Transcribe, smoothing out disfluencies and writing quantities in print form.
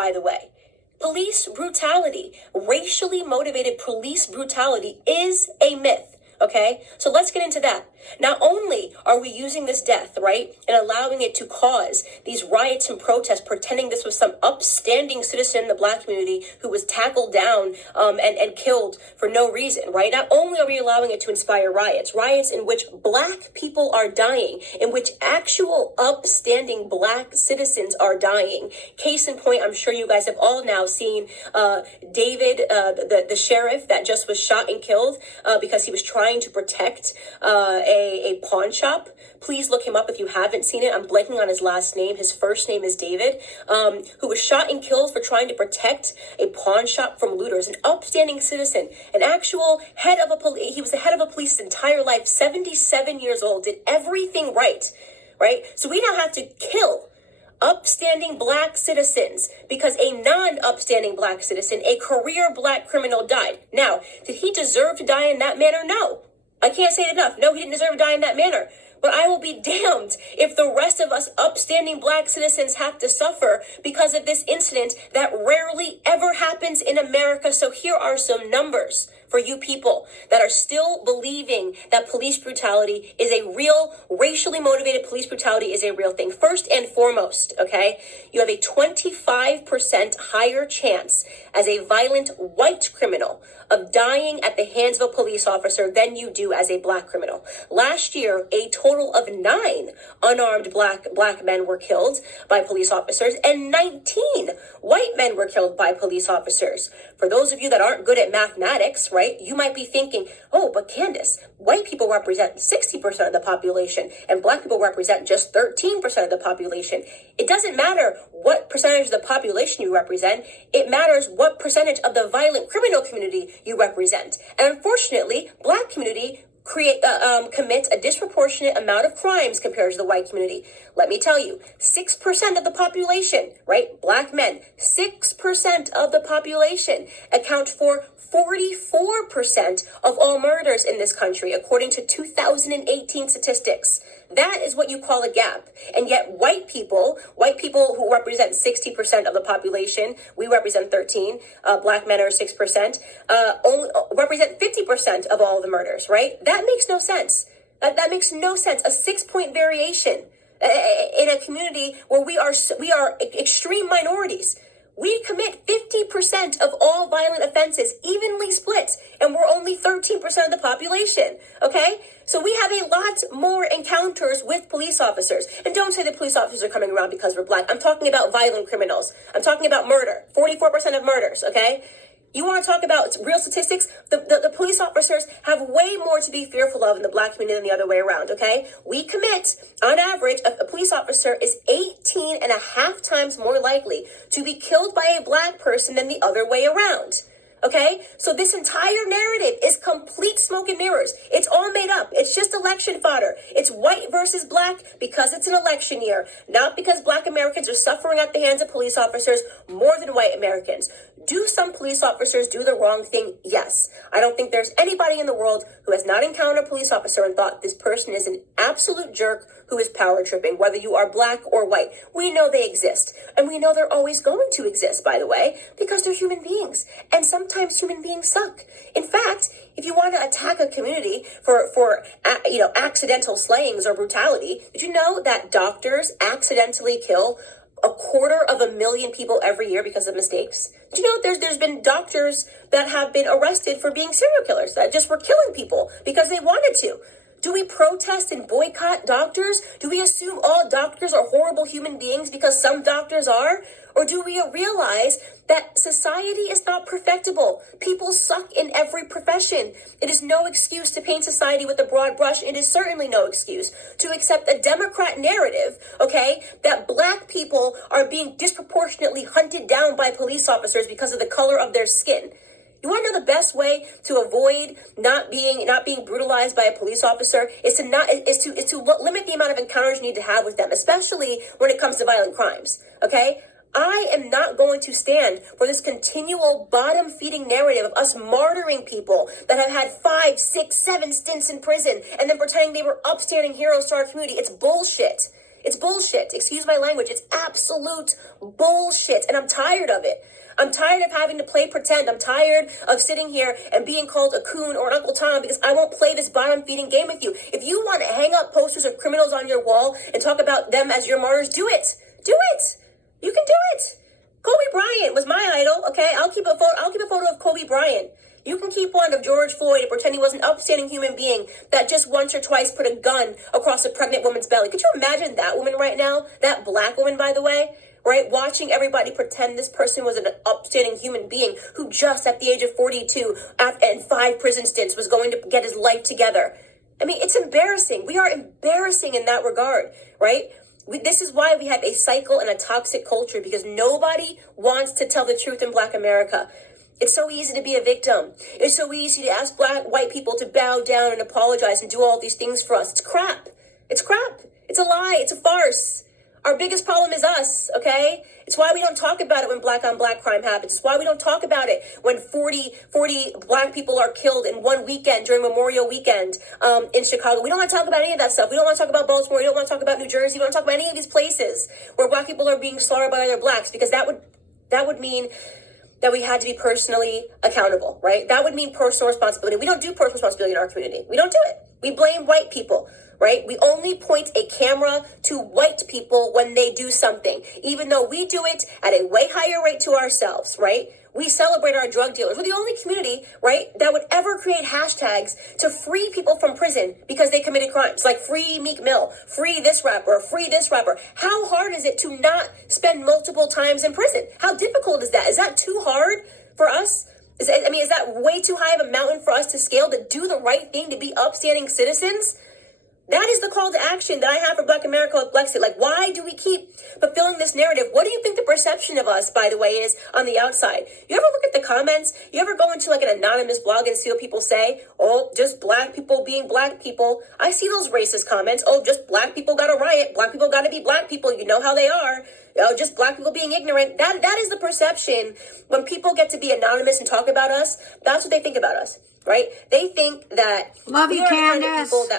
by the way. Police brutality, racially motivated police brutality is a myth. Okay, so let's get into that. Not only are we using this death, right, and allowing it to cause these riots and protests, pretending this was some upstanding citizen in the Black community who was tackled down and killed for no reason, right? Not only are we allowing it to inspire riots in which Black people are dying, in which actual upstanding Black citizens are dying. Case in point, I'm sure you guys have all now seen David, the sheriff that just was shot and killed because he was trying to protect a pawn shop. Please look him up if you haven't seen it. I'm blanking on his last name. His first name is David, who was shot and killed for trying to protect a pawn shop from looters. An upstanding citizen, an actual head of a police. He was the head of a police his entire life, 77 years old, did everything right? So we now have to kill upstanding Black citizens because a non-upstanding Black citizen, a career Black criminal, died. Now, did he deserve to die in that manner? No. I can't say it enough. No, he didn't deserve to die in that manner. But I will be damned if the rest of us upstanding Black citizens have to suffer because of this incident that rarely ever happens in America. So here are some numbers for you people that are still believing that police brutality is a real, racially motivated police brutality is a real thing. First and foremost, okay, you have a 25% higher chance as a violent white criminal of dying at the hands of a police officer than you do as a Black criminal. Last year, a total of 9 unarmed black men were killed by police officers and 19 white men were killed by police officers. For those of you that aren't good at mathematics, right, you might be thinking, oh, but Candace, white people represent 60% of the population and Black people represent just 13% of the population. It doesn't matter what percentage of the population you represent. It matters what percentage of the violent criminal community you represent. And unfortunately, Black community commits a disproportionate amount of crimes compared to the white community. Let me tell you, 6% of the population, right? Black men, 6% of the population account for 44% of all murders in this country, according to 2018 statistics. That is what you call a gap. And yet white people who represent 60% of the population, we represent 13, Black men are 6%, only represent 50% of all the murders, right? That makes no sense. That makes no sense. A 6-point variation in a community where we are extreme minorities. We commit 50% of all violent offenses, evenly split, and we're only 13% of the population, okay? So we have a lot more encounters with police officers. And don't say the police officers are coming around because we're Black. I'm talking about violent criminals. I'm talking about murder, 44% of murders, okay? You want to talk about real statistics? The police officers have way more to be fearful of in the Black community than the other way around, okay? We commit, on average, a police officer is 18 and a half times more likely to be killed by a Black person than the other way around. Okay, so this entire narrative is complete smoke and mirrors. It's all made up. It's just election fodder. It's white versus Black because it's an election year, not because Black Americans are suffering at the hands of police officers more than white Americans. Do some police officers do the wrong thing? Yes. I don't think there's anybody in the world who has not encountered a police officer and thought this person is an absolute jerk who is power tripping, whether you are Black or white. We know they exist. And we know they're always going to exist, by the way, because they're human beings. And sometimes human beings suck. In fact, if you want to attack a community for accidental slayings or brutality, did you know that doctors accidentally kill 250,000 people every year because of mistakes? Did you know there's been doctors that have been arrested for being serial killers that just were killing people because they wanted to? Do we protest and boycott doctors? Do we assume all doctors are horrible human beings because some doctors are? Or do we realize that society is not perfectible? People suck in every profession. It is no excuse to paint society with a broad brush. It is certainly no excuse to accept a Democrat narrative, okay, that Black people are being disproportionately hunted down by police officers because of the color of their skin. You want to know the best way to avoid not being brutalized by a police officer is to limit the amount of encounters you need to have with them, especially when it comes to violent crimes. Okay? I am not going to stand for this continual bottom-feeding narrative of us martyring people that have had 5, 6, 7 stints in prison and then pretending they were upstanding heroes to our community. It's bullshit. It's bullshit. Excuse my language. It's absolute bullshit. And I'm tired of it. I'm tired of having to play pretend. I'm tired of sitting here and being called a coon or an Uncle Tom because I won't play this bottom feeding game with you. If you want to hang up posters of criminals on your wall and talk about them as your martyrs, do it. Do it. You can do it. Kobe Bryant was my idol. Okay, I'll keep a photo of Kobe Bryant. You can keep one of George Floyd and pretend he was an upstanding human being that just once or twice put a gun across a pregnant woman's belly. Could you imagine that woman right now? That black woman, by the way, right? Watching everybody pretend this person was an upstanding human being who just at the age of 42 and 5 prison stints was going to get his life together. I mean, it's embarrassing. We are embarrassing in that regard, right? This is why we have a cycle and a toxic culture, because nobody wants to tell the truth in Black America. It's so easy to be a victim. It's so easy to ask white people to bow down and apologize and do all these things for us. It's crap. It's crap. It's a lie. It's a farce. Our biggest problem is us, okay? It's why we don't talk about it when black on black crime happens. It's why we don't talk about it when 40 black people are killed in one weekend during Memorial Weekend in Chicago. We don't want to talk about any of that stuff. We don't want to talk about Baltimore. We don't want to talk about New Jersey. We don't talk about any of these places where black people are being slaughtered by other blacks, because that would mean that we had to be personally accountable, right? That would mean personal responsibility. We don't do personal responsibility in our community. We don't do it. We blame white people, right? We only point a camera to white people when they do something, even though we do it at a way higher rate to ourselves, right? We celebrate our drug dealers. We're the only community, right, that would ever create hashtags to free people from prison because they committed crimes, like free Meek Mill, free this rapper, free this rapper. How hard is it to not spend multiple times in prison? How difficult is that? Is that too hard for us? Is that way too high of a mountain for us to scale, to do the right thing, to be upstanding citizens? That is the call to action that I have for Black America with Blexit. Like, why do we keep fulfilling this narrative? What do you think the perception of us, by the way, is on the outside? You ever look at the comments? You ever go into like an anonymous blog and see what people say? Oh, just black people being black people. I see those racist comments. Oh, just black people got to riot. Black people got to be black people. You know how they are. Oh, just black people being ignorant. That is the perception. When people get to be anonymous and talk about us, that's what they think about us, right? They think that Love you, we are the kind of Candace. people that